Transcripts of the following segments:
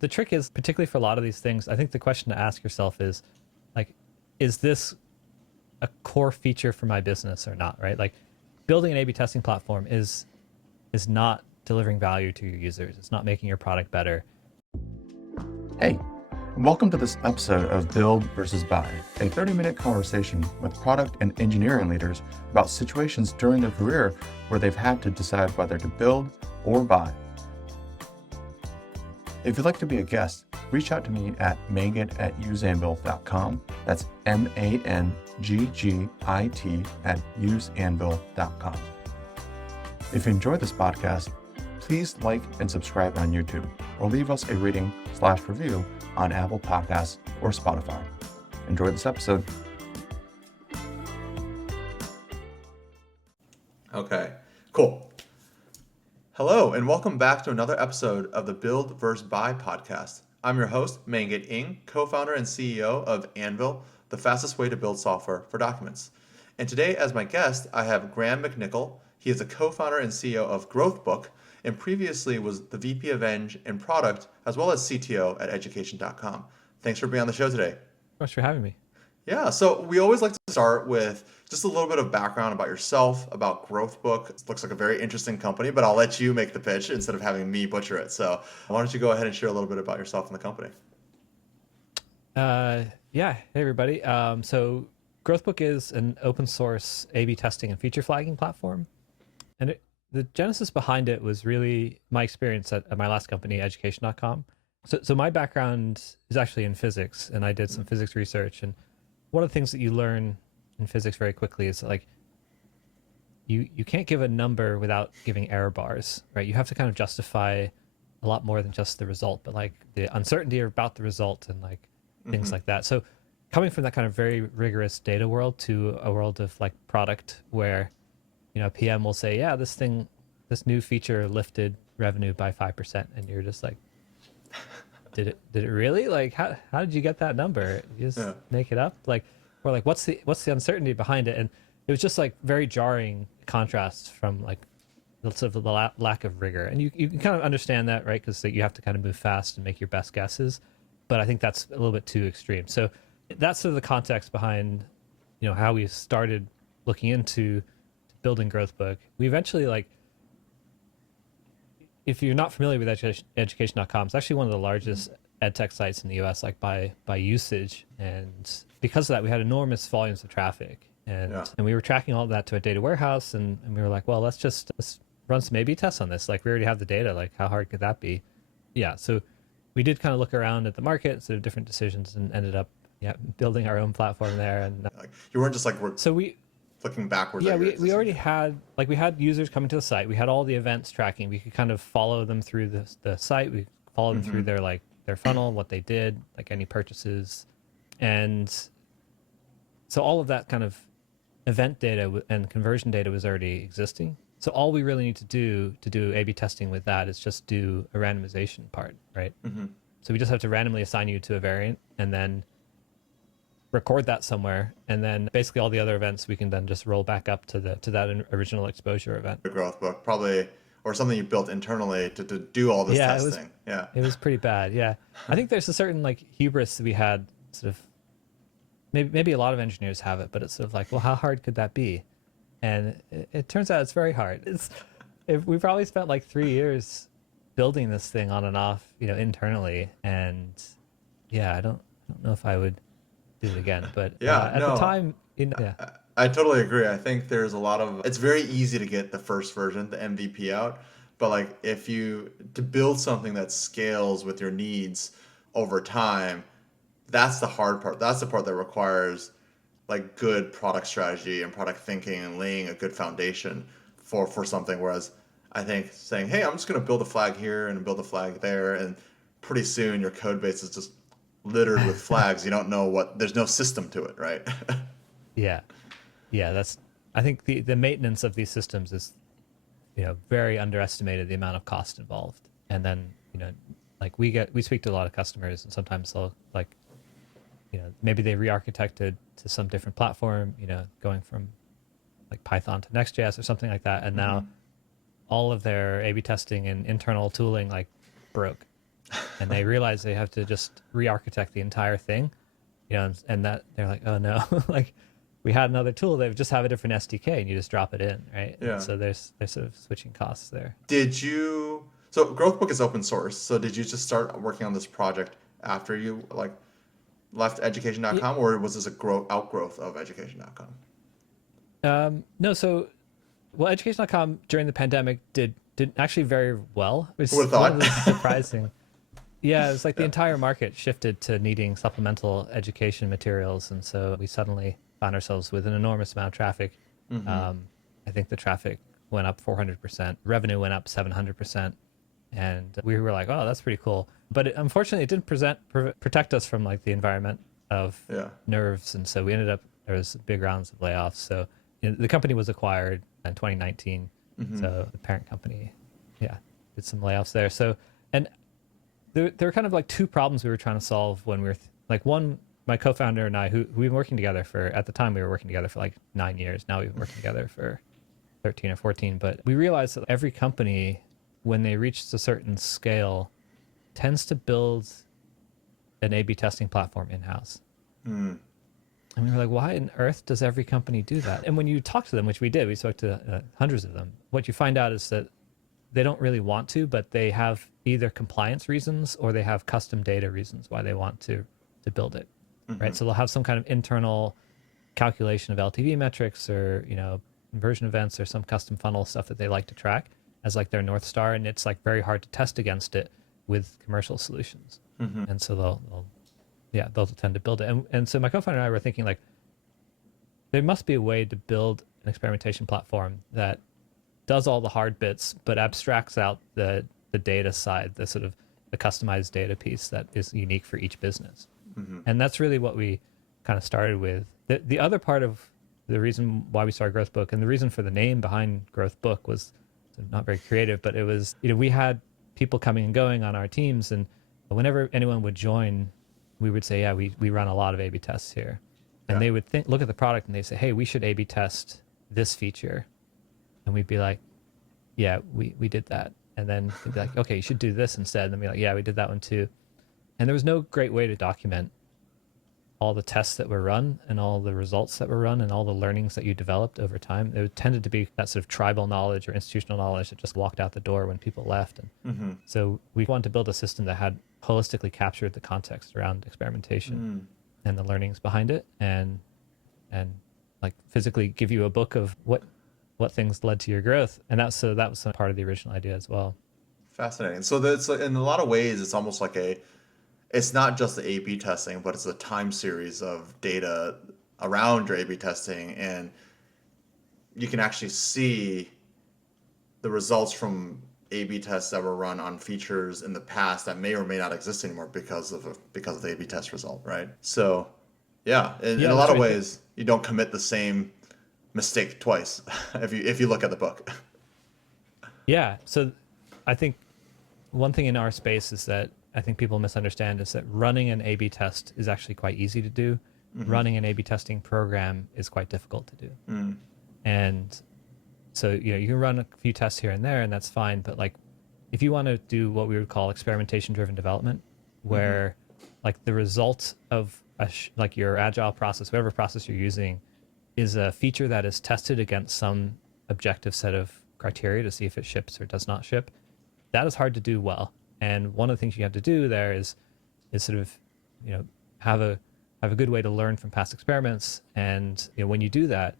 The trick is, particularly for a lot of these things, I think the question to ask yourself is, like, is this a core feature for my business or not, right? Like, building an A/B testing platform is not delivering value to your users. It's not making your product better. Hey, and welcome to this episode of Build versus Buy, a 30-minute conversation with product and engineering leaders about situations during their career where they've had to decide whether to build or buy. If you'd like to be a guest, reach out to me at Mang-Git@useanvil.com. That's MANGGIT@useanvil.com. If you enjoyed this podcast, please like and subscribe on YouTube or leave us a rating/review on Apple Podcasts or Spotify. Enjoy this episode. Okay, cool. Hello, and welcome back to another episode of the Build vs. Buy podcast. I'm your host, Mang-Git, co-founder and CEO of Anvil, the fastest way to build software for documents. And today, as my guest, I have Graham McNicoll. He is the co-founder and CEO of GrowthBook, and previously was the VP of Eng and Product, as well as CTO at education.com. Thanks for being on the show today. Thanks for having me. Yeah, so we always like to start with just a little bit of background about yourself, about GrowthBook. It looks like a very interesting company, but I'll let you make the pitch instead of having me butcher it. So why don't you go ahead and share a little bit about yourself and the company? Hey everybody. So GrowthBook is an open source A/B testing and feature flagging platform. And the genesis behind it was really my experience at my last company, education.com. So my background is actually in physics, and I did some physics research. And one of the things that you learn in physics very quickly is like you can't give a number without giving error bars, right? You have to kind of justify a lot more than just the result, but like the uncertainty about the result and like things like that. So coming from that kind of very rigorous data world to a world of like product where, you know, PM will say, yeah, this new feature lifted revenue by 5%. And you're just like, did it really? Like, how did you get that number? You just make it up? Like, or like, what's the uncertainty behind it? And it was just like very jarring contrasts from like sort of the lack of rigor. And you can kind of understand that, right? Because you have to kind of move fast and make your best guesses. But I think that's a little bit too extreme. So that's sort of the context behind, you know, how we started looking into building GrowthBook. We eventually, like, if you're not familiar with education.com, it's actually one of the largest edtech sites in the US, like by usage. And because of that, we had enormous volumes of traffic. And we were tracking all of that to a data warehouse. And we were like, well, let's run some A/B tests on this. Like, we already have the data. Like, how hard could that be? Yeah. So we did kind of look around at the market, sort of different decisions, and ended up building our own platform there. And like, you weren't just like, looking backwards. Yeah, we already had, like, we had users coming to the site. We had all the events tracking. We could kind of follow them through the site. We follow them through their funnel, what they did, like any purchases. And so all of that kind of event data and conversion data was already existing. So all we really need to do A/B testing with that is just do a randomization part, right? So we just have to randomly assign you to a variant and then record that somewhere, and then basically all the other events we can then just roll back up to that original exposure event. The GrowthBook, probably, or something you built internally to do all this testing. It was pretty bad. Yeah, I think there's a certain like hubris that we had. Sort of, maybe a lot of engineers have it, but it's sort of like, well, how hard could that be? And it turns out it's very hard. We probably spent like 3 years building this thing on and off, you know, internally, and yeah, I don't know if I would do it again, but at the time, I totally agree. I think there's a lot of, it's very easy to get the first version, the MVP out, but like to build something that scales with your needs over time, that's the hard part. That's the part that requires like good product strategy and product thinking and laying a good foundation for something. Whereas I think saying, hey, I'm just going to build a flag here and build a flag there, and pretty soon your code base is just littered with flags. You don't know there's no system to it, right? Yeah, I think the maintenance of these systems is, you know, very underestimated, the amount of cost involved. And then, you know, like we speak to a lot of customers, and sometimes they'll, like, you know, maybe they re-architected to some different platform, you know, going from like Python to Next.js or something like that, and now all of their A/B testing and internal tooling like broke. and they realize they have to just re-architect the entire thing, and that they're like, oh no, like we had another tool, they just have a different SDK and you just drop it in, right? And Yeah. so there's sort of switching costs there. So GrowthBook is open source. So did you just start working on this project after you like left Yeah, education.com, or was this a outgrowth of education.com? no, so well, education.com during the pandemic did actually very well. It Who would was have one of the thought? surprising. Yeah, it's like the Yeah. entire market shifted to needing supplemental education materials, and so we suddenly found ourselves with an enormous amount of traffic. Mm-hmm. Um, I think the traffic went up 400%, revenue went up 700%, and we were like, "Oh, that's pretty cool." But unfortunately, it didn't protect us from like the environment of Yeah. nerves, and so we ended up there was big rounds of layoffs. So the company was acquired in 2019, Mm-hmm. so the parent company, yeah, did some layoffs there. So and there were kind of like two problems we were trying to solve when we were like one, my co-founder and I, who we've been working together for, at the time we were working together for like 9 years. Now we've been working together for 13 or 14. But we realized that every company, when they reached a certain scale, tends to build an A/B testing platform in-house. Mm. And we were like, why on earth does every company do that? And when you talk to them, which we did, we spoke to hundreds of them, what you find out is that they don't really want to, but they have either compliance reasons or they have custom data reasons why they want to build it, right? So they'll have some kind of internal calculation of LTV metrics or conversion events or some custom funnel stuff that they like to track as like their North Star, and it's like very hard to test against it with commercial solutions. And so they'll tend to build it. And so my co-founder and I were thinking like there must be a way to build an experimentation platform that does all the hard bits, but abstracts out the data side, the sort of the customized data piece that is unique for each business. And that's really what we kind of started with. The other part of the reason why we started GrowthBook and the reason for the name behind GrowthBook was not very creative, but it was, we had people coming and going on our teams, and whenever anyone would join, we would say, yeah, we run a lot of A/B tests here. And Yeah. they would look at the product and they say, hey, we should A/B test this feature. And we'd be like, yeah, we did that. And then they'd be like, okay, you should do this instead. And then be like, yeah, we did that one too. And there was no great way to document all the tests that were run and all the results that were run and all the learnings that you developed over time. It tended to be that sort of tribal knowledge or institutional knowledge that just walked out the door when people left. And so we wanted to build a system that had holistically captured the context around experimentation and the learnings behind it, and like physically give you a book of what things led to your growth. And that was part of the original idea as well. Fascinating. So that's in a lot of ways, it's almost like it's not just the A/B testing, but it's a time series of data around your A/B testing, and you can actually see the results from A/B tests that were run on features in the past that may or may not exist anymore because of the A/B test result, right? So, yeah, in Yeah, a lot that's of right. ways, you don't commit the same mistake twice if you look at the book. Yeah. So I think one thing in our space is that I think people misunderstand is that running an A/B test is actually quite easy to do. Running an A/B testing program is quite difficult to do. And so, you can run a few tests here and there and that's fine. But like, if you want to do what we would call experimentation driven development, where like the result of like your agile process, whatever process you're using, is a feature that is tested against some objective set of criteria to see if it ships or does not ship, that is hard to do well. And one of the things you have to do there is sort of, have a good way to learn from past experiments. And when you do that,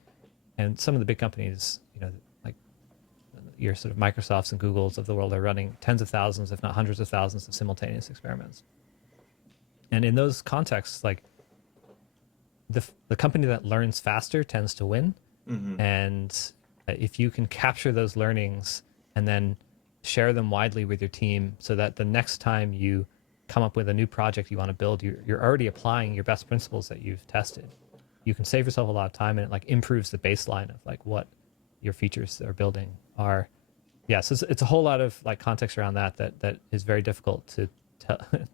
and some of the big companies, like your sort of Microsofts and Googles of the world are running tens of thousands, if not hundreds of thousands of simultaneous experiments. And in those contexts, like the company that learns faster tends to win. And if you can capture those learnings and then share them widely with your team so that the next time you come up with a new project you want to build, you're already applying your best principles that you've tested. You can save yourself a lot of time, and it like improves the baseline of like what your features are building are. Yeah, so it's a whole lot of like context around that is very difficult to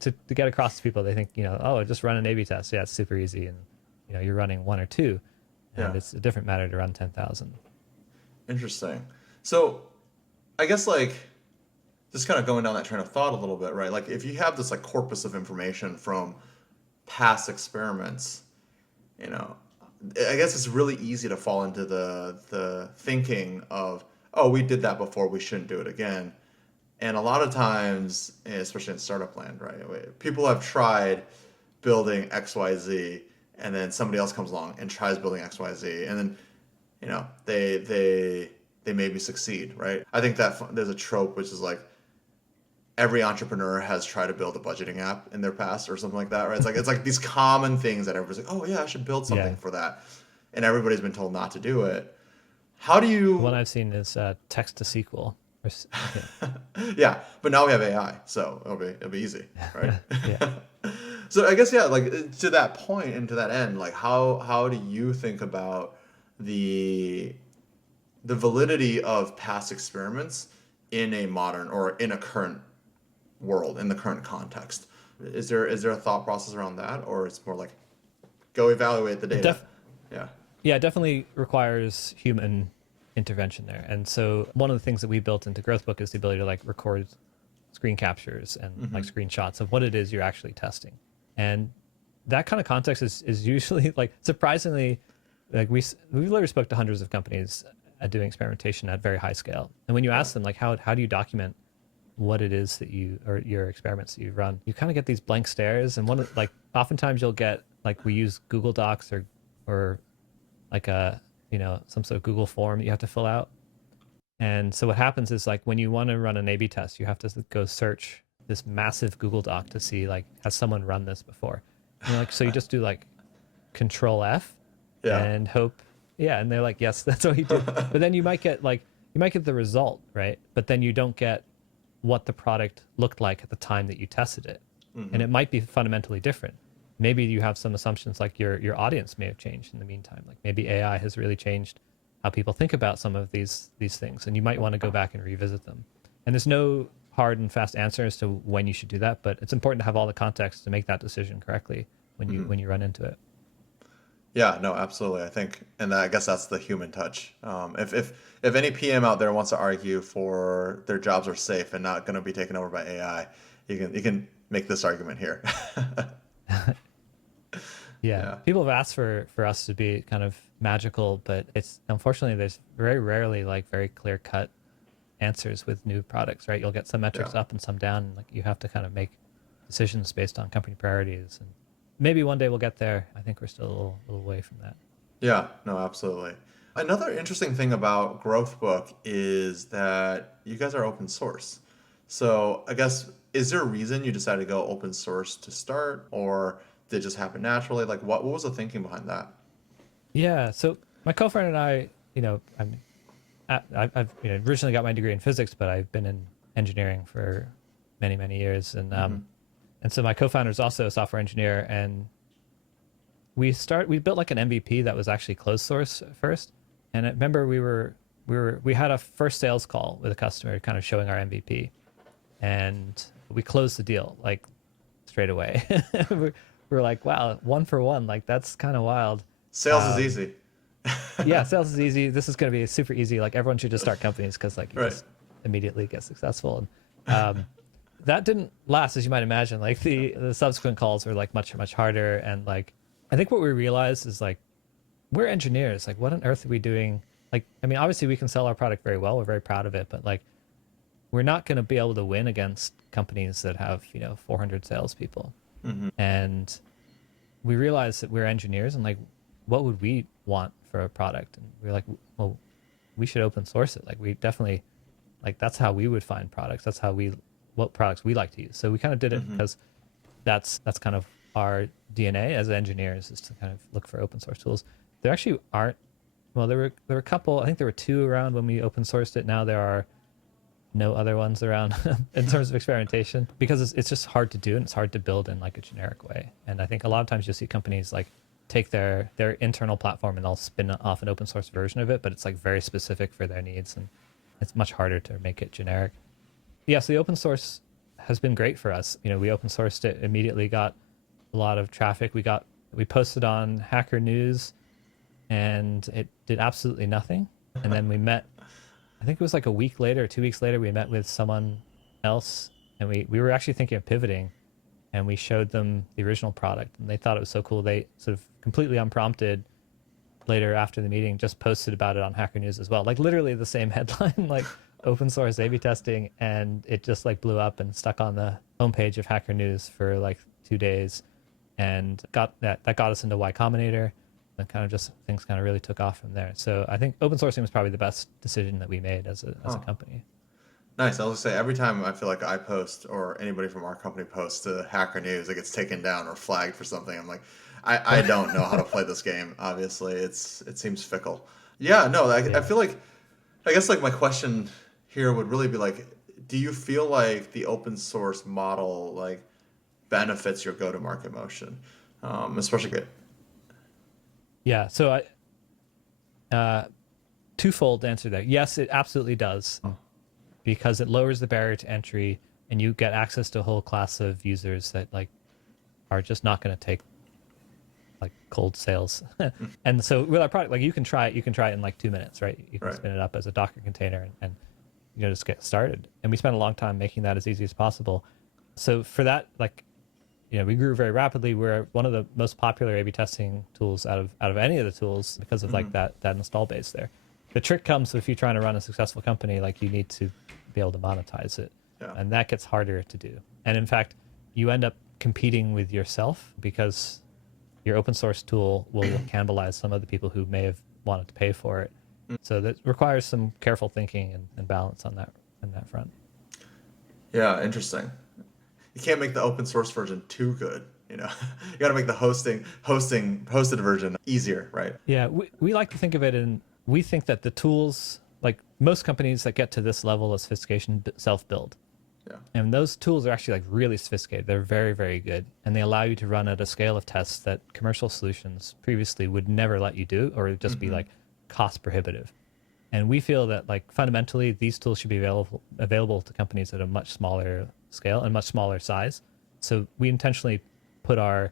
to get across to people. They think, oh, just run an A/B test. Yeah, it's super easy, and you're running one or two, and Yeah. it's a different matter to run 10,000. Interesting. So, I guess like just kind of going down that train of thought a little bit, right? Like if you have this like corpus of information from past experiments, you know, I guess it's really easy to fall into the thinking of, oh, we did that before, we shouldn't do it again. And a lot of times, especially in startup land, right, people have tried building XYZ, and then somebody else comes along and tries building XYZ, and then they maybe succeed, right? I think that there's a trope which is like every entrepreneur has tried to build a budgeting app in their past or something like that, right? It's like these common things that everybody's like, oh yeah, I should build something for that, and everybody's been told not to do it. How do you? One I've seen is text to SQL. Yeah, but now we have AI, so it'll be easy, right? Yeah. So I guess like to that point and to that end, like how do you think about the validity of past experiments in a modern or in a current world, in the current context? Is there a thought process around that, or it's more like go evaluate the data? Yeah, it definitely requires human intervention there. And so one of the things that we built into GrowthBook is the ability to like record screen captures and like screenshots of what it is you're actually testing. And that kind of context is usually like surprisingly, like we've literally spoke to hundreds of companies at doing experimentation at very high scale. And when you ask them like how do you document what it is that you or your experiments that you run, you kind of get these blank stares. And like oftentimes you'll get like we use Google Docs or like a some sort of Google form that you have to fill out. And so what happens is like when you want to run an A/B test, you have to go search this massive Google Doc to see like has someone run this before. And like so you just do like Control F and hope. Yeah, and they're like, yes, that's what you do. But then you might get the result, right? But then you don't get what the product looked like at the time that you tested it. And it might be fundamentally different. Maybe you have some assumptions like your audience may have changed in the meantime. Like maybe AI has really changed how people think about some of these things, and you might want to go back and revisit them. And there's no hard and fast answer as to when you should do that, but it's important to have all the context to make that decision correctly when you run into it. Yeah, no, absolutely. I think, and I guess that's the human touch. If any PM out there wants to argue for their jobs are safe and not going to be taken over by AI, you can make this argument here. Yeah. People have asked for us to be kind of magical, but it's unfortunately there's very rarely like very clear cut answers with new products, right? You'll get some metrics up and some down, and like you have to kind of make decisions based on company priorities. And maybe one day we'll get there. I think we're still a little way from that. Yeah, no, absolutely. Another interesting thing about GrowthBook is that you guys are open source. So I guess, is there a reason you decided to go open source to start, or did it just happen naturally? Like what was the thinking behind that? Yeah, so my co-founder and I, I've originally got my degree in physics, but I've been in engineering for many, many years. And so my co-founder is also a software engineer, and we built like an MVP that was actually closed source first. And I remember we had a first sales call with a customer kind of showing our MVP, and we closed the deal like straight away. We're like, wow, 1 for 1, like that's kind of wild. Sales is easy. Yeah, sales is easy. This is going to be super easy. Like everyone should just start companies because like you just immediately get successful. And that didn't last, as you might imagine. Like the subsequent calls were like much, much harder. And like I think what we realized is like we're engineers. Like what on earth are we doing? Like, I mean, obviously we can sell our product very well. We're very proud of it, but like we're not going to be able to win against companies that have 400 salespeople. And we realized that we're engineers, and like what would we want for a product? And we were like, well, we should open source it. Like we definitely, like that's how we would find products. That's what products we like to use. So we kind of did it because that's kind of our DNA as engineers, is to kind of look for open source tools. There actually aren't, well, there were a couple, I think there were 2 around when we open sourced it. Now there are no other ones around in terms of experimentation, because it's just hard to do, and it's hard to build in like a generic way. And I think a lot of times you'll see companies like take their internal platform and they'll spin off an open source version of it, but it's like very specific for their needs, and it's much harder to make it generic. Yeah, so the open source has been great for us. We open sourced it, immediately got a lot of traffic. We posted on Hacker News, and it did absolutely nothing. And then we met, I think it was like a week later, 2 weeks later, we met with someone else, and we were actually thinking of pivoting, and we showed them the original product, and they thought it was so cool. They sort of completely unprompted later after the meeting just posted about it on Hacker News as well. Like literally the same headline, like open source A/B testing, and it just like blew up and stuck on the homepage of Hacker News for like 2 days, and got us into Y Combinator, and kind of just things kind of really took off from there. So I think open sourcing was probably the best decision that we made as a company. Nice. I'll just say every time I feel like I post or anybody from our company posts to Hacker News, it gets taken down or flagged for something. I'm like, I don't know how to play this game. Obviously, it seems fickle. Yeah, no, I feel like, I guess like my question here would really be like, do you feel like the open source model like benefits your go-to-market motion, especially? Yeah. So twofold answer there. Yes, it absolutely does, because it lowers the barrier to entry, and you get access to a whole class of users that like are just not going to take like cold sales. And so with our product, like you can try it in like 2 minutes, right? You can spin it up as a Docker container and just get started. And we spent a long time making that as easy as possible. So for that, like, we grew very rapidly. We're one of the most popular A/B testing tools out of any of the tools because of like that install base there. The trick comes if you're trying to run a successful company, like you need to be able to monetize it. Yeah. And that gets harder to do. And in fact, you end up competing with yourself because your open source tool will cannibalize some of the people who may have wanted to pay for it. So that requires some careful thinking and balance on that front. Yeah, interesting. You can't make the open source version too good. You got to make the hosted version easier, right? Yeah, we like to think of it we think that the tools, like most companies that get to this level of sophistication, self-build. Yeah. And those tools are actually like really sophisticated. They're very, very good. And they allow you to run at a scale of tests that commercial solutions previously would never let you do, or it'd just be like cost prohibitive. And we feel that like fundamentally these tools should be available to companies at a much smaller scale and much smaller size. So we intentionally put our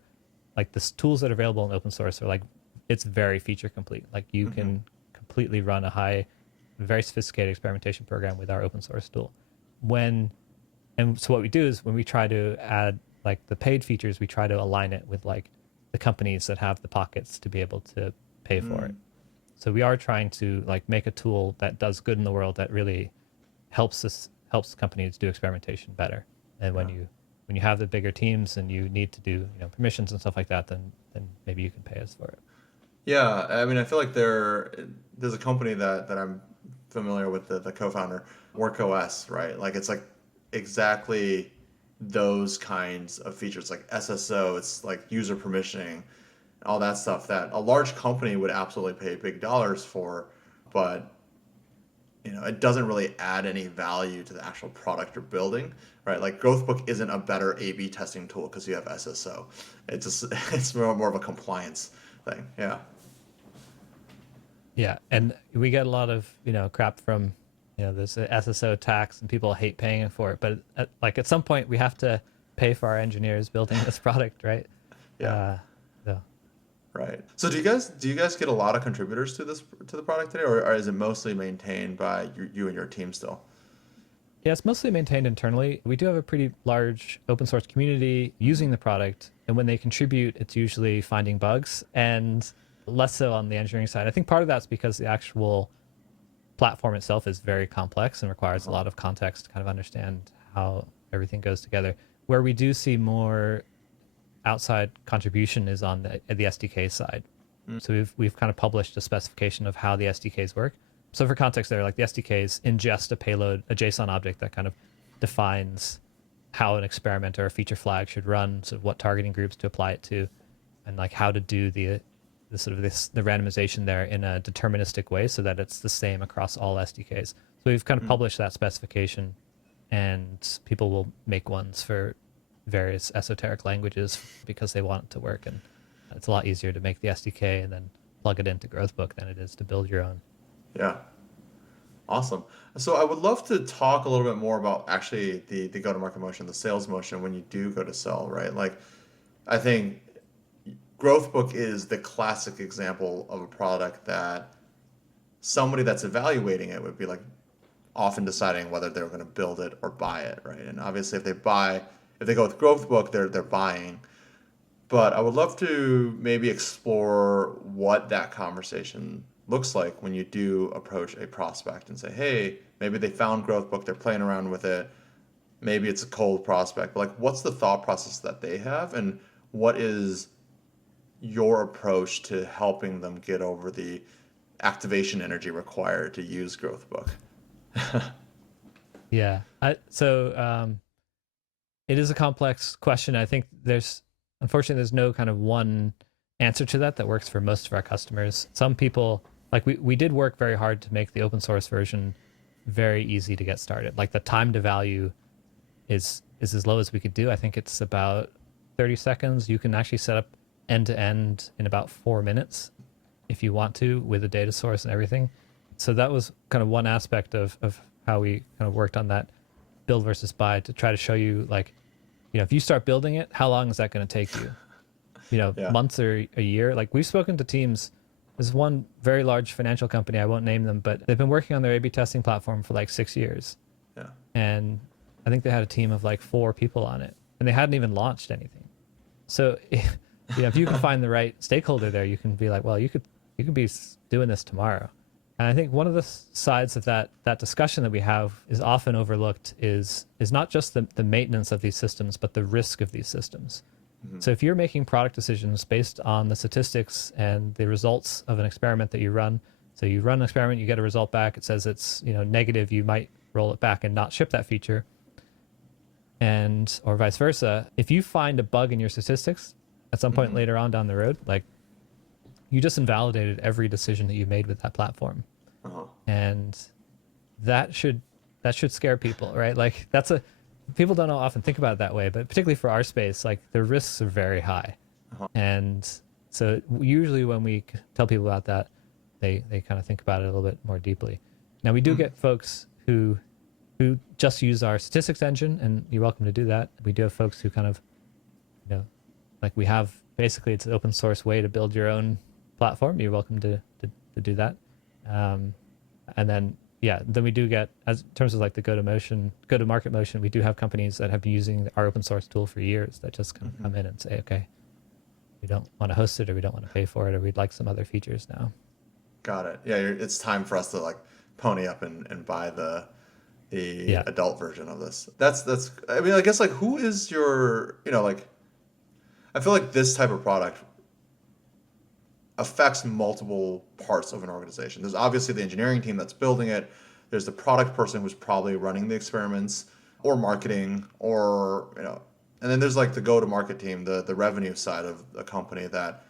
like the tools that are available in open source are like, it's very feature complete. Like you can completely run a very sophisticated experimentation program with our open source tool. And so what we do is when we try to add like the paid features, we try to align it with like the companies that have the pockets to be able to pay for it. So we are trying to like make a tool that does good in the world that really helps companies do experimentation better. And when you have the bigger teams and you need to do permissions and stuff like that, then maybe you can pay us for it. Yeah, I mean, I feel like there's a company that I'm familiar with, the co-founder, WorkOS, right? Like it's like exactly those kinds of features, like SSO, it's like user permissioning, all that stuff that a large company would absolutely pay big dollars for, but it doesn't really add any value to the actual product you're building, right? Like GrowthBook isn't a better A/B testing tool because you have SSO. It's more of a compliance thing. Yeah. Yeah, and we get a lot of crap from this SSO tax, and people hate paying for it. But at some point, we have to pay for our engineers building this product, right? Yeah. Right. So do you guys get a lot of contributors to the product today, or is it mostly maintained by you and your team still? Yeah, it's mostly maintained internally. We do have a pretty large open source community using the product, and when they contribute, it's usually finding bugs and less so on the engineering side. I think part of that's because the actual platform itself is very complex and requires a lot of context to kind of understand how everything goes together. Where we do see more outside contribution is on the SDK side. So we've kind of published a specification of how the SDKs work. So for context there, like the SDKs ingest a payload, a JSON object that kind of defines how an experiment or a feature flag should run, sort of what targeting groups to apply it to, and like how to do the randomization there in a deterministic way so that it's the same across all SDKs. So we've kind of published that specification, and people will make ones for various esoteric languages because they want it to work. And it's a lot easier to make the SDK and then plug it into GrowthBook than it is to build your own. Yeah. Awesome. So I would love to talk a little bit more about actually the go-to-market motion, the sales motion when you do go to sell, right? Like I think GrowthBook is the classic example of a product that somebody that's evaluating it would be like, often deciding whether they're going to build it or buy it, right? And obviously, if they go with GrowthBook, they're buying. But I would love to maybe explore what that conversation looks like when you do approach a prospect and say, hey, maybe they found GrowthBook, they're playing around with it. Maybe it's a cold prospect, but like, what's the thought process that they have, and what is your approach to helping them get over the activation energy required to use GrowthBook? Yeah. It is a complex question. I think unfortunately, there's no kind of one answer to that works for most of our customers. Some people, like we did work very hard to make the open source version very easy to get started. Like the time to value is as low as we could do. I think it's about 30 seconds. You can actually set up end to end in about 4 minutes if you want to, with a data source and everything. So that was kind of one aspect of how we kind of worked on that build versus buy, to try to show you, like, if you start building it, how long is that going to take you? Yeah. Months or a year? Like, we've spoken to teams. There's one very large financial company, I won't name them, but they've been working on their A/B testing platform for like 6 years. Yeah. And I think they had a team of like 4 people on it, and they hadn't even launched anything. So if you can find the right stakeholder there, you can be like, well, you could be doing this tomorrow. And I think one of the sides of that discussion that we have is often overlooked is not just the maintenance of these systems, but the risk of these systems. Mm-hmm. So if you're making product decisions based on the statistics and the results of an experiment that you run, so you run an experiment, you get a result back, it says it's negative, you might roll it back and not ship that feature, or vice versa. If you find a bug in your statistics at some point later on down the road, like, you just invalidated every decision that you made with that platform. Uh-huh. And that should scare people, right? Like, people don't often think about it that way, but particularly for our space, like, the risks are very high. Uh-huh. And so usually when we tell people about that, they kind of think about it a little bit more deeply. Now, we do get folks who just use our statistics engine, and you're welcome to do that. We do have folks who kind of, like, we have, basically, it's an open source way to build your own platform. You're welcome to do that. And then we do get, as in terms of like the go-to-market motion, we do have companies that have been using our open source tool for years that just kind of come in and say, okay, we don't want to host it, or we don't want to pay for it, or we'd like some other features now. Got it. Yeah, it's time for us to like pony up and buy the adult version of this. That's. I mean, I guess, like, who is your, like, I feel like this type of product affects multiple parts of an organization. There's obviously the engineering team that's building it. There's the product person who's probably running the experiments, or marketing, or, and then there's like the go-to-market team, the revenue side of the company that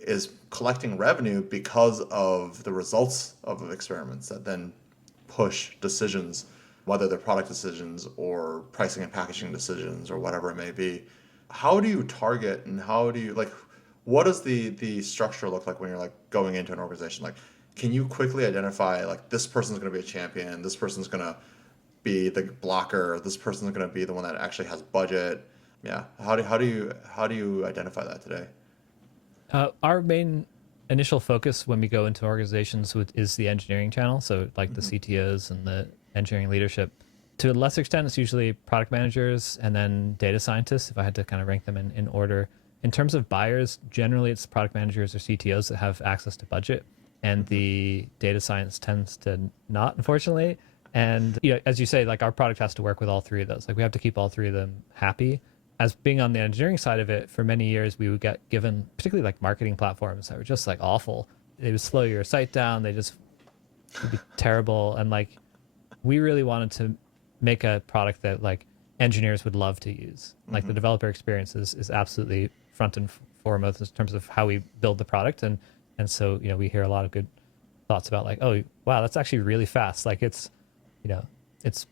is collecting revenue because of the results of experiments that then push decisions, whether they're product decisions or pricing and packaging decisions or whatever it may be. How do you target, and how do you, like, what does the structure look like when you're like going into an organization? Like, can you quickly identify, like, this person's going to be a champion, this person's going to be the blocker, this person's going to be the one that actually has budget? Yeah. How do you identify that today? Our main initial focus when we go into organizations is the engineering channel. So like the CTOs and the engineering leadership. To a lesser extent, it's usually product managers and then data scientists, if I had to kind of rank them in order. In terms of buyers, generally it's product managers or CTOs that have access to budget, and the data science tends to not, unfortunately. And as you say, like, our product has to work with all 3 of those. Like, we have to keep all 3 of them happy. As being on the engineering side of it, for many years we would get given, particularly like marketing platforms that were just like awful. They would slow your site down. They just would be terrible. And like, we really wanted to make a product that like engineers would love to use. Like, the developer experience is absolutely front and foremost in terms of how we build the product. And so, we hear a lot of good thoughts about, like, oh, wow, that's actually really fast. Like, it's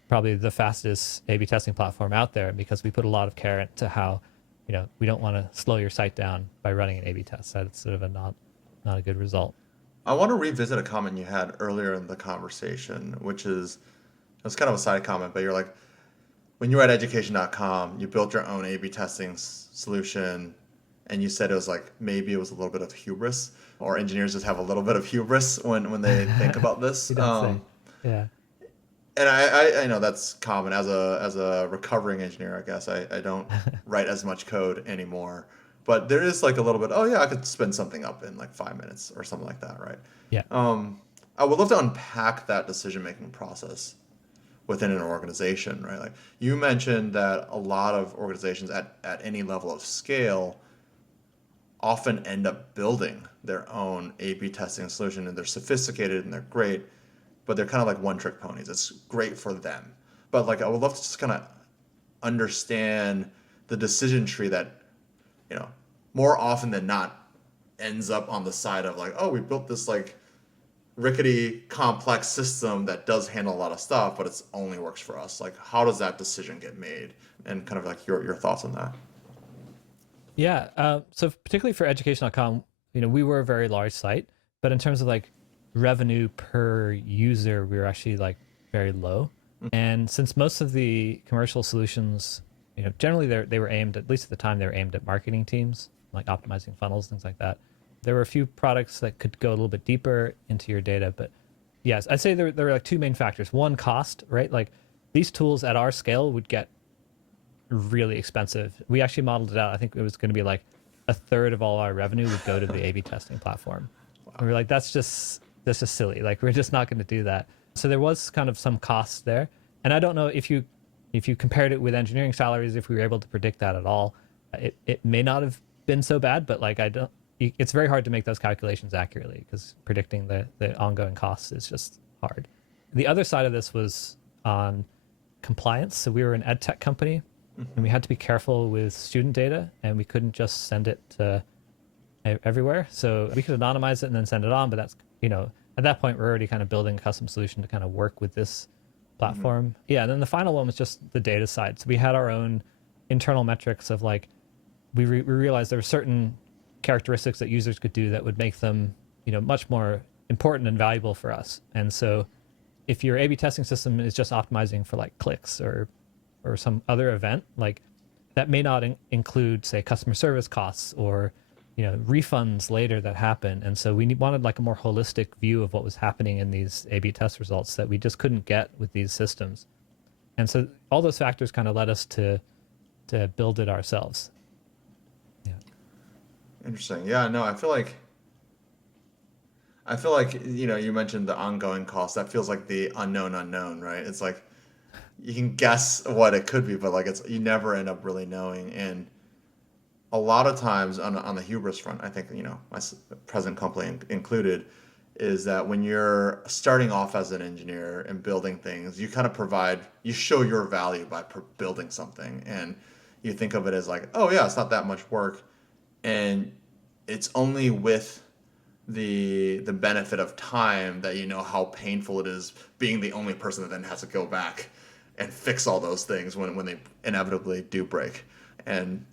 probably the fastest A/B testing platform out there, because we put a lot of care into how, we don't want to slow your site down by running an A/B test. That's sort of not a good result. I want to revisit a comment you had earlier in the conversation, which is, it's kind of a side comment, but you're like, when you were at education.com, you built your own A/B testing solution, and you said it was like, maybe it was a little bit of hubris, or engineers just have a little bit of hubris when they think about this. You don't say. Yeah. And I know that's common as a recovering engineer, I guess. I don't write as much code anymore. But there is like a little bit, oh yeah, I could spin something up in like 5 minutes or something like that, right? Yeah. I would love to unpack that decision making process within an organization, right? Like you mentioned that a lot of organizations at any level of scale often end up building their own A/B testing solution, and they're sophisticated and they're great, but they're kind of like one trick ponies. It's great for them. But like I would love to just kind of understand the decision tree that, you know, more often than not ends up on the side of like, oh, we built this like rickety complex system that does handle a lot of stuff, but it's only works for us. Like how does that decision get made? And kind of like your thoughts on that. Yeah. So particularly for education.com, we were a very large site, but in terms of like revenue per user, we were actually like very low. And since most of the commercial solutions, generally they were aimed, at least at the time, they were aimed at marketing teams, like optimizing funnels, things like that. There were a few products that could go a little bit deeper into your data, but yes, I'd say there were like two main factors. One, cost, right? Like these tools at our scale would get really expensive. We actually modeled it out. I think it was going to be like a third of all our revenue would go to the A/B testing platform. And we are like, that's just silly. Like we're just not going to do that. So there was kind of some costs there, and I don't know if you compared it with engineering salaries, if we were able to predict that at all. It may not have been so bad, but like I don't. It's very hard to make those calculations accurately because predicting the ongoing costs is just hard. The other side of this was on compliance. So we were an ed tech company, and we had to be careful with student data, and we couldn't just send it to everywhere. So we could anonymize it and then send it on, but that's, at that point we're already kind of building a custom solution to kind of work with this platform. Yeah, and then the final one was just the data side. So we had our own internal metrics of like, we realized there were certain characteristics that users could do that would make them, much more important and valuable for us. And so if your A/B testing system is just optimizing for like clicks or some other event, like that may not include, say, customer service costs or refunds later that happen. And so we wanted like a more holistic view of what was happening in these A/B test results that we just couldn't get with these systems. And so all those factors kind of led us to build it ourselves. Yeah. Interesting. Yeah, no, I feel like you mentioned the ongoing cost. That feels like the unknown unknown, right? It's like you can guess what it could be, but like it's you never end up really knowing. And a lot of times on the hubris front, I think my present company included, is that when you're starting off as an engineer and building things, you kind of you show your value by building something, and you think of it as like, oh yeah, it's not that much work, and it's only with the benefit of time that you know how painful it is being the only person that then has to go back and fix all those things when they inevitably do break. And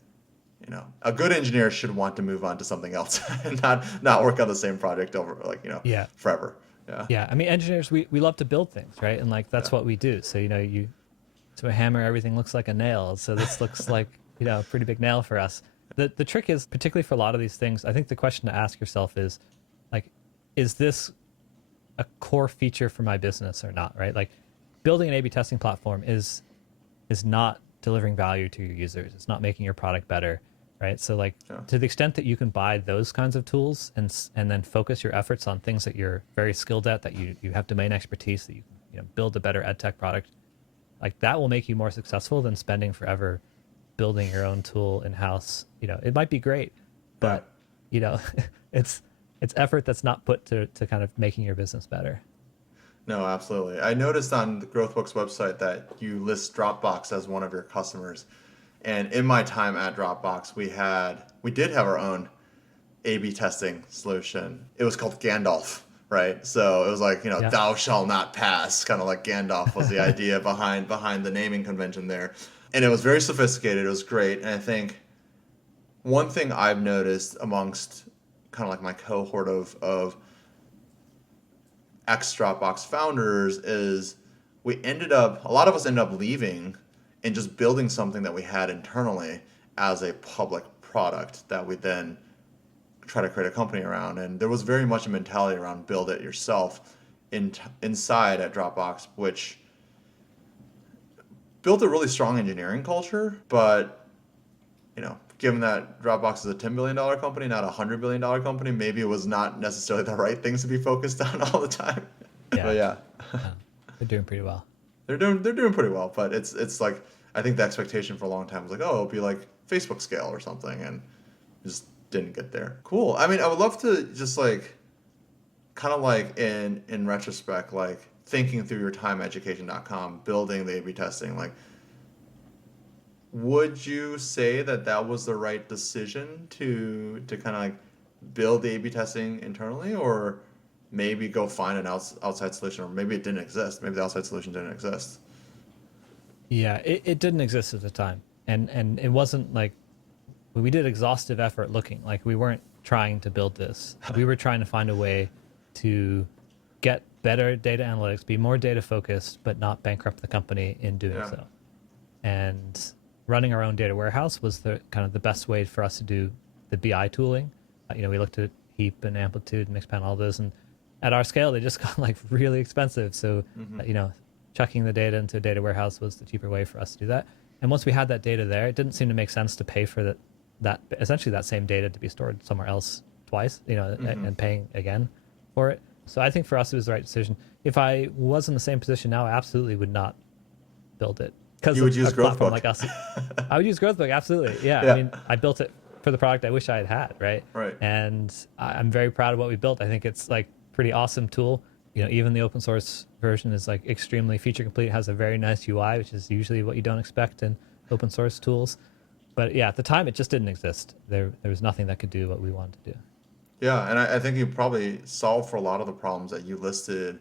a good engineer should want to move on to something else and not work on the same project over Yeah. forever. Yeah. Yeah. I mean, engineers, we love to build things, right? And like that's what we do. So, to a hammer, everything looks like a nail. So this looks like, a pretty big nail for us. The trick is, particularly for a lot of these things, I think the question to ask yourself is like, is this a core feature for my business or not, right? Like building an A/B testing platform is not delivering value to your users. It's not making your product better, right? So like to the extent that you can buy those kinds of tools and then focus your efforts on things that you're very skilled at, that you have domain expertise, that you can build a better ed tech product, like that will make you more successful than spending forever building your own tool in-house. It might be great, but it's effort that's not put to kind of making your business better. No, absolutely. I noticed on the GrowthBook's website that you list Dropbox as one of your customers. And in my time at Dropbox, we did have our own A/B testing solution. It was called Gandalf, right? So it was like, Yeah. thou shall not pass, kind of like Gandalf was the idea behind the naming convention there. And it was very sophisticated. It was great. And I think one thing I've noticed amongst kind of like my cohort of ex Dropbox founders is a lot of us ended up leaving and just building something that we had internally as a public product that we then try to create a company around. And there was very much a mentality around build it yourself inside at Dropbox, which built a really strong engineering culture, but given that Dropbox is a $10 billion company, not a $100 billion company, maybe it was not necessarily the right things to be focused on all the time. But Yeah, yeah, they're doing pretty well. they're doing pretty well. But it's like, I think the expectation for a long time was like, oh, it'll be like Facebook scale or something, and just didn't get there. Cool. I mean, I would love to just like, kind of like in retrospect, like thinking through your time at education.com, building the A/B testing, like, would you say that that was the right decision to kind of like build the A/B testing internally, or maybe go find an outside solution, or maybe it didn't exist, maybe the outside solution didn't exist? Yeah, it didn't exist at the time, and it wasn't like we did exhaustive effort looking. Like we weren't trying to build this. We were trying to find a way to get better data analytics, be more data focused, but not bankrupt the company in doing Yeah. so. And running our own data warehouse was the kind of the best way for us to do the BI tooling. We looked at Heap and Amplitude and Mixpanel, all those, and at our scale, they just got like really expensive. So, chucking the data into a data warehouse was the cheaper way for us to do that. And once we had that data there, it didn't seem to make sense to pay for that essentially that same data to be stored somewhere else twice, and paying again for it. So I think for us, it was the right decision. If I was in the same position now, I absolutely would not build it. Because You would use a platform GrowthBook. like us, I would use GrowthBook, absolutely. Yeah, Yeah. I mean, I built it for the product I wish I had had, right? Right. And I'm very proud of what we built. I think it's like pretty awesome tool. Even the open source version is like extremely feature complete. Has a very nice UI, which is usually what you don't expect in open source tools. But yeah, at the time, it just didn't exist. There was nothing that could do what we wanted to do. Yeah, and I think you probably solved for a lot of the problems that you listed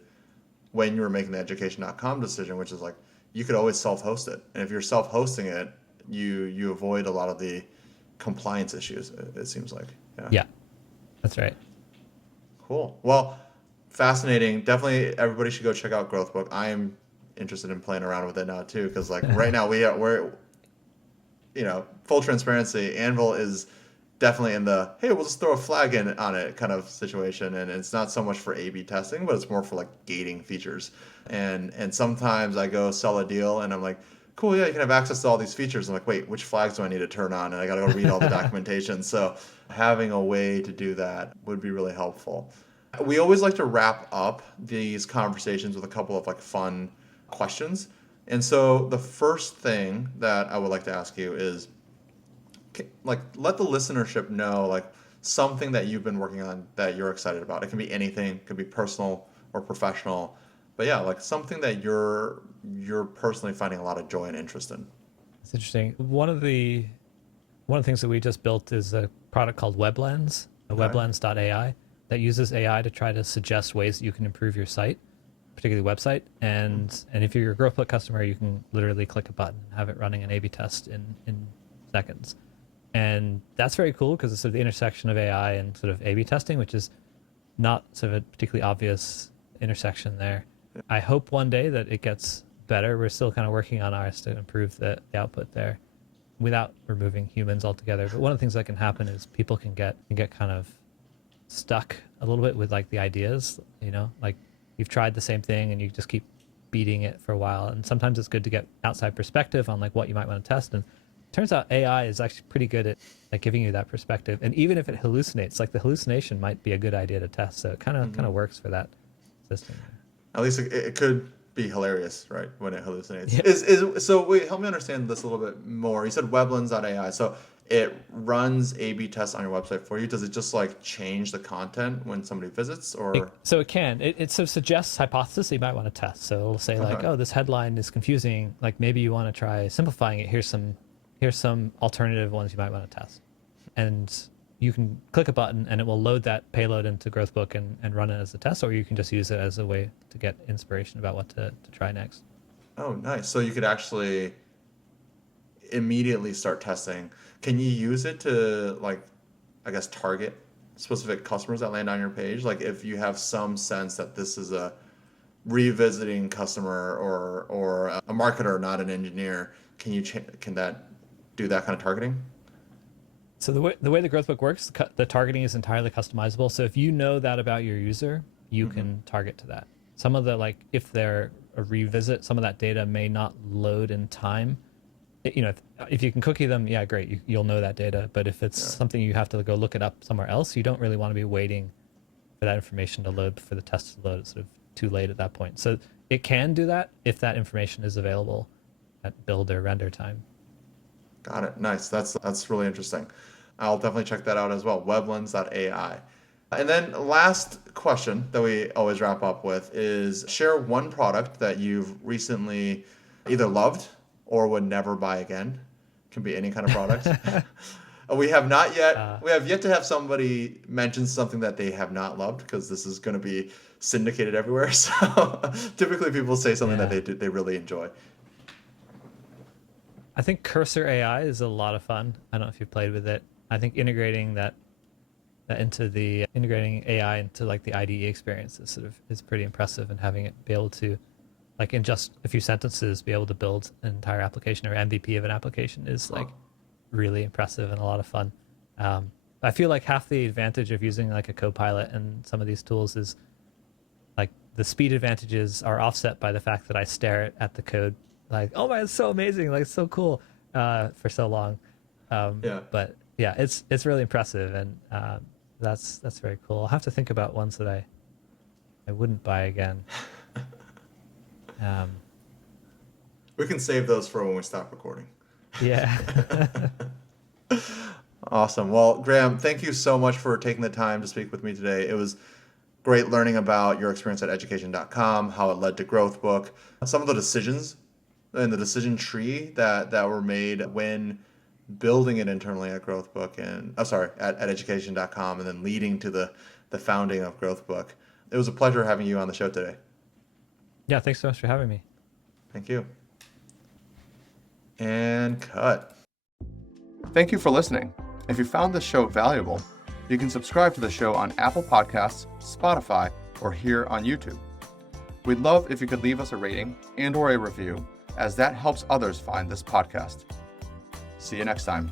when you were making the education.com decision, which is like, you could always self-host it. And if you're self-hosting it, you avoid a lot of the compliance issues, it seems like. Yeah, that's right. Cool. Well, fascinating. Definitely everybody should go check out GrowthBook. I am interested in playing around with it now too, because like right now we're full transparency, Anvil is definitely in the, hey, we'll just throw a flag in on it kind of situation. And it's not so much for A/B testing, but it's more for like gating features. And sometimes I go sell a deal and I'm like, cool, yeah, you can have access to all these features. I'm like, wait, which flags do I need to turn on? And I got to go read all the documentation. So having a way to do that would be really helpful. We always like to wrap up these conversations with a couple of like fun questions. And so the first thing that I would like to ask you is, like, let the listenership know like something that you've been working on that you're excited about. It can be anything, it could be personal or professional, but yeah, like something that you're personally finding a lot of joy and interest in. It's interesting. One of the things that we just built is a product called WebLens, WebLens.ai, that uses AI to try to suggest ways that you can improve your site, particularly website. And if you're a GrowthBook customer, you can literally click a button and have it running an A/B test in seconds. And that's very cool because it's sort of the intersection of AI and sort of A/B testing, which is not sort of a particularly obvious intersection there. I hope one day that it gets better. We're still kind of working on ours to improve the output there without removing humans altogether. But one of the things that can happen is people can get kind of stuck a little bit with like the ideas, like you've tried the same thing and you just keep beating it for a while. And sometimes it's good to get outside perspective on like what you might want to test. And turns out AI is actually pretty good at giving you that perspective. And even if it hallucinates, like the hallucination might be a good idea to test. So it kind of works for that system. At least it could be hilarious, right, when it hallucinates. Yeah. So wait, help me understand this a little bit more. You said WebLens.ai. So it runs A/B tests on your website for you. Does it just like change the content when somebody visits, or? So it can. It sort of suggests hypothesis that you might want to test. So it'll say like, oh, this headline is confusing. Like maybe you want to try simplifying it. Here's some alternative ones you might want to test. And you can click a button and it will load that payload into GrowthBook and run it as a test, or you can just use it as a way to get inspiration about what to try next. Oh, nice. So you could actually immediately start testing. Can you use it to, like, I guess, target specific customers that land on your page? Like if you have some sense that this is a revisiting customer or a marketer, not an engineer, can that do that kind of targeting? So the way the GrowthBook works, the targeting is entirely customizable. So if you know that about your user, you can target to that. some of the, like, if they're a revisit, some of that data may not load in time. If you can cookie them, yeah, great, you'll know that data. But if it's something you have to go look it up somewhere else, you don't really want to be waiting for that information to load, for the test to load. It's sort of too late at that point. So it can do that if that information is available at build or render time. Got it. Nice. That's really interesting. I'll definitely check that out as well. WebLens.ai. And then last question that we always wrap up with is share one product that you've recently either loved or would never buy again. Can be any kind of product. We have yet to have somebody mention something that they have not loved, because this is going to be syndicated everywhere. So typically people say something that they really enjoy. I think Cursor AI is a lot of fun. I don't know if you've played with it. I think integrating AI into like the IDE experience is pretty impressive, and having it be able to, like, in just a few sentences, be able to build an entire application or MVP of an application is like really impressive and a lot of fun. I feel like half the advantage of using like a Copilot and some of these tools is like the speed advantages are offset by the fact that I stare at the code like, oh my, it's so amazing, like, it's so cool, for so long. But yeah, it's really impressive, and that's very cool. I'll have to think about ones that I wouldn't buy again. We can save those for when we stop recording. Yeah. Awesome. Well, Graham, thank you so much for taking the time to speak with me today. It was great learning about your experience at education.com, how it led to GrowthBook, some of the decisions and the decision tree that were made when building it internally at GrowthBook at education.com, and then leading to the founding of GrowthBook. It was a pleasure having you on the show today. Yeah, thanks so much for having me. Thank you. And cut. Thank you for listening. If you found this show valuable, you can subscribe to the show on Apple Podcasts, Spotify, or here on YouTube. We'd love if you could leave us a rating and/or a review, as that helps others find this podcast. See you next time.